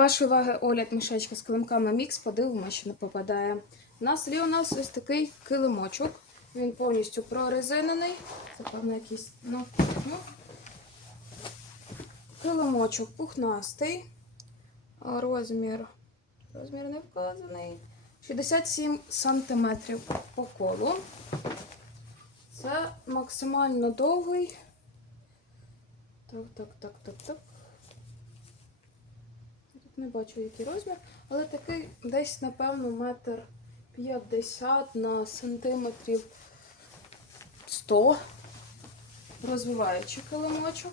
вашої уваги огляд мішечка з килимками мікс. Подивимося, що не попадає. На столі у нас ось такий килимочок. Він повністю прорезинений. Це певно якийсь. Ну, ну. Килимочок пухнастий. Розмір. Розмір не вказаний. 67 сантиметрів по колу. Це максимально довгий. Так, так, так, так, так. Не бачу, який розмір, але такий десь, напевно, метр 50 на сантиметрів 100. Розвиваючий килимочок.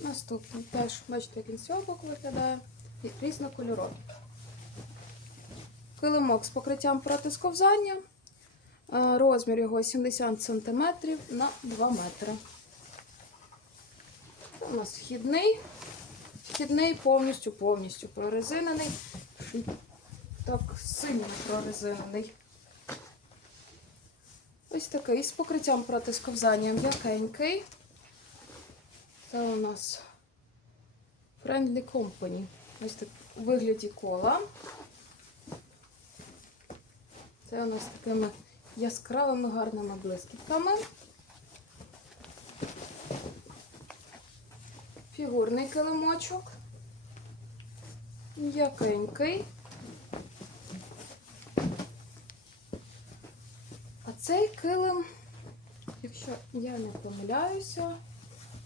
Наступний теж, бачите, як він боку виглядає. І різнокольоровий. Килимок з покриттям проти сковзання. Е, Розмір його 70 см на 2 метри. У нас вхідний. Вхідний повністю повністю прорезинений. Так сильно прорезинений. Ось такий з покриттям проти сковзання м'якенький. Це у нас Friendly Company. Ось так у вигляді кола. Це у нас такими яскравими гарними блискітками. Фігурний килимочок. М'якенький. А цей килим, якщо я не помиляюся,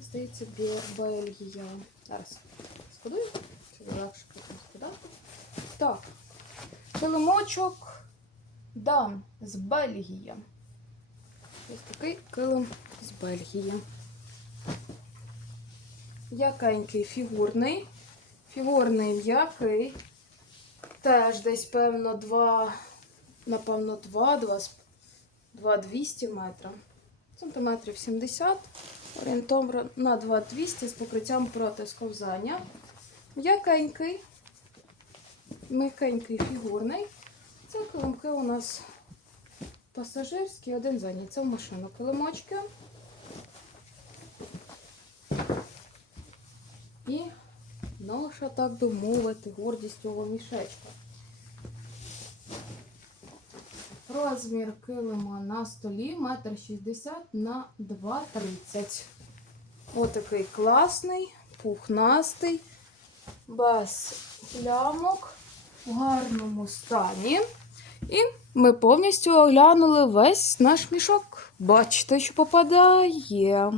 здається, Бе- Бельгія. Зараз складую, щоб легше потім складати. Так, килимочок Дан з Бельгії. Ось такий килим з Бельгії. Якенький фігурний. Фігурний м'який. Теж десь, певно, 2, напевно, 2, 2, 2 200 метра. Сантиметрів 70. Орієнтовно на 2 200 з покриттям проти сковзання. М'якенький. М'якенький фігурний. Це килимки у нас пасажирські, один задній. Це в машину килимочки. І наша, так би мовити, гордість цього мішечка. Розмір килима на столі 1,60 на 2,30. Отакий класний, пухнастий, без плямок, в гарному стані. І ми повністю оглянули весь наш мішок. Бачите, що попадає.